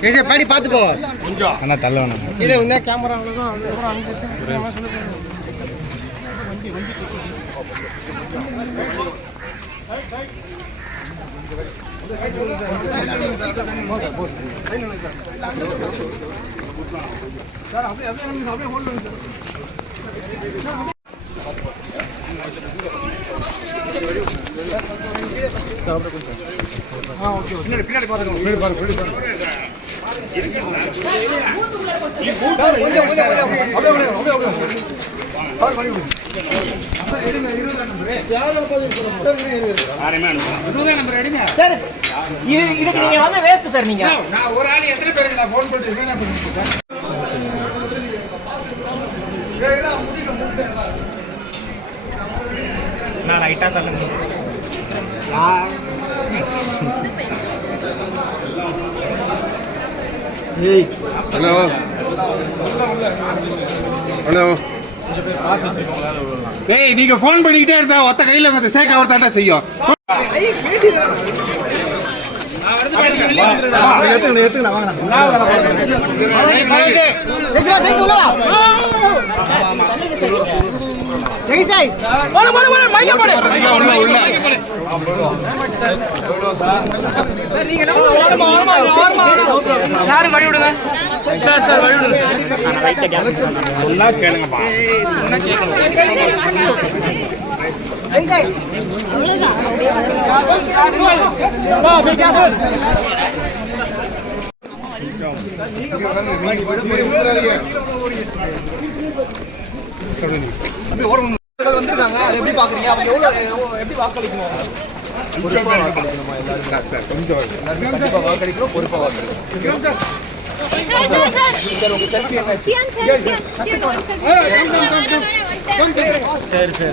விஜய் படி பார்த்து போ அண்ணா தள்ள வேணாம் இல்லை இன்னும் கேமரா அவ்வளோதான் அதுக்கப்புறம் அங்கே வச்சு பின்னாடி பின்னாடி பாருங்க. பின்னாடி பாருங்க பின்னாடி பாருங்க. சார் இது இதுக்கு நீங்க வந்து வேஸ்ட் சார் நீங்க நான் ஒரு ஆள் எத்தனை பேருக்கு நான் ஃபோன் பண்ணிட்டு நான் லைட்டா தள்ளுங்க ஹலோ. ஹலோ. ஏய் நீங்க ஃபோன் பண்ணிக்கிட்டே இருந்தா ஒத்த கையில அந்த சேக் அவர் தாண்டா செய்யும். எடுத்துக்கணும் எடுத்துக்கணும் வாங்க போடு போடு போடு மைக்க போடு சார் வழி விடுங்க. சார் சார் வழி விடுங்க. வந்திருக்காங்க. அதை எப்படி பார்க்குறீங்க? அவங்க எவ்வளோ எப்படி வாக்களிக்கணும்? கண்டிப்பாக வாக்களிக்கணும் பொறுப்பாக வாக்களிக்கணும் சரி சரி